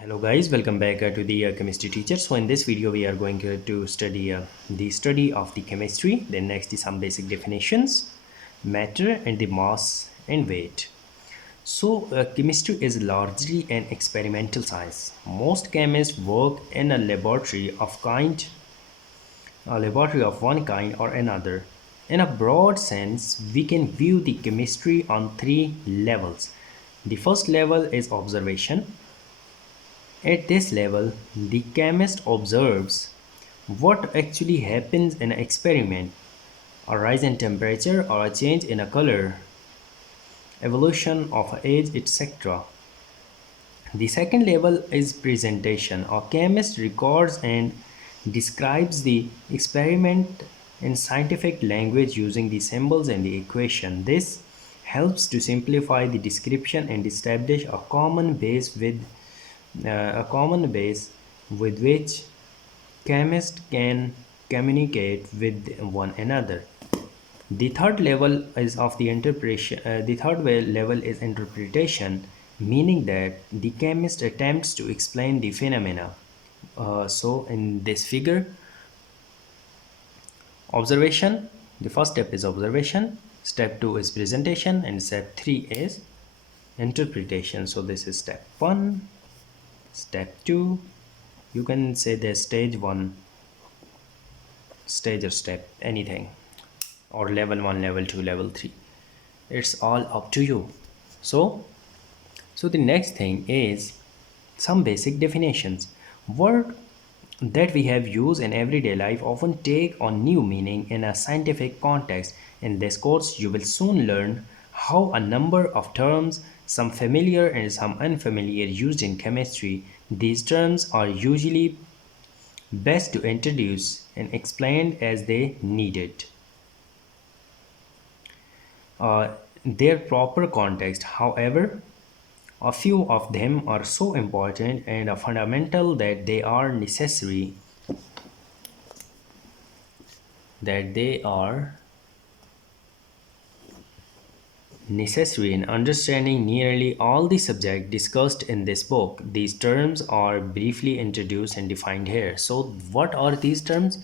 Hello guys, welcome back to the chemistry teacher. So in this video we are going to study the study of the chemistry. Then next is some basic definitions, matter and the mass and weight. So chemistry is largely an experimental science. Most chemists work in a laboratory of one kind or another. In a broad sense, we can view the chemistry on three levels. The first level is observation. At this level, the chemist observes what actually happens in an experiment, a rise in temperature or a change in a color, evolution of age, etc. The second level is presentation. A chemist records and describes the experiment in scientific language using the symbols and the equation. This helps to simplify the description and establish a common base with which chemists can communicate with one another. The third level is of the interpretation. Level is interpretation, meaning that the chemist attempts to explain the phenomena. So, in this figure, observation. The first step is observation. Step two is presentation, and step three is interpretation. So, this is step one. Step two. You can say the stage one, stage or step, anything, or level one, level two, level three. It's all up to you. So the next thing is some basic definitions. Word that we have used in everyday life often take on new meaning in a scientific context. In this course, you will soon learn how a number of terms, some familiar and some unfamiliar, used in chemistry. These terms are usually best to introduce and explained as they needed. Their proper context, however, a few of them are so important and fundamental that they are necessary in understanding nearly all the subjects discussed in this book. These terms are briefly introduced and defined here. So, what are these terms?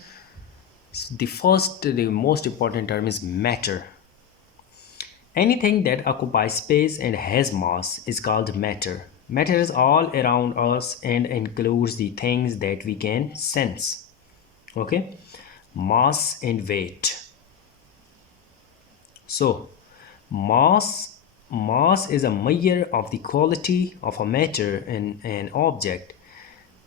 The most important term is matter. Anything that occupies space and has mass is called matter. Matter is all around us and includes the things that we can sense. Okay? Mass and weight. So, mass is a measure of the quality of a matter in an object.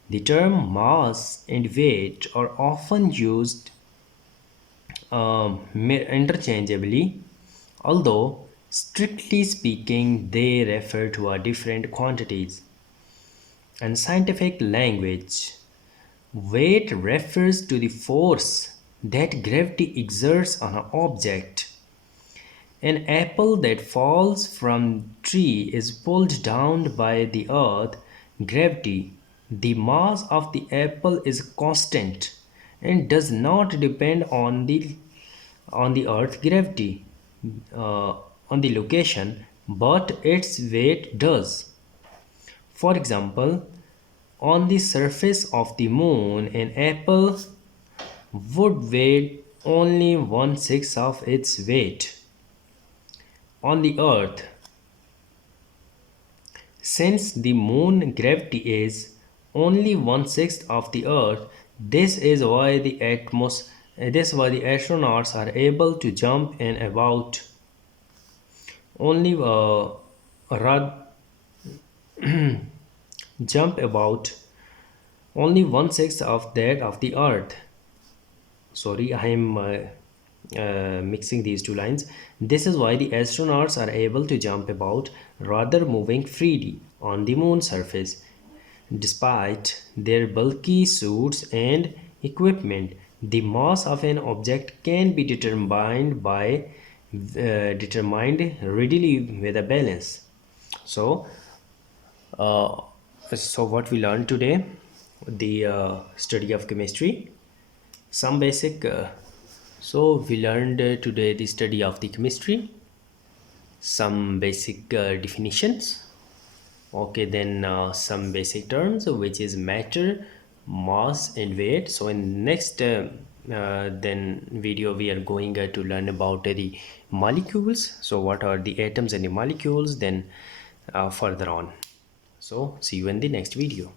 The term mass and weight are often used interchangeably, although strictly speaking they refer to a different quantities. In scientific language, weight refers to the force that gravity exerts on an object. An apple that falls from tree is pulled down by the earth gravity. The mass of the apple is constant and does not depend on the earth gravity uh, on the location, but its weight does. For example, on the surface of the moon, an apple would weigh only one sixth of its weight. On the earth, since the moon gravity is only one sixth of the earth, this is why the astronauts are able to jump in about only rad- jump about only one sixth of that of the earth. Sorry, I am mixing these two lines. This is why the astronauts are able to jump about rather moving freely on the moon's surface. Despite their bulky suits and equipment, the mass of an object can be determined readily with a balance. So, uh, so what we learned today, the study of chemistry, some basic. So we learned today the study of the chemistry, some basic definitions, Okay, then some basic terms, which is matter, mass, and weight. So in next then video, we are going to learn about the molecules. So what are the atoms and the molecules? Then further on. So see you in the next video.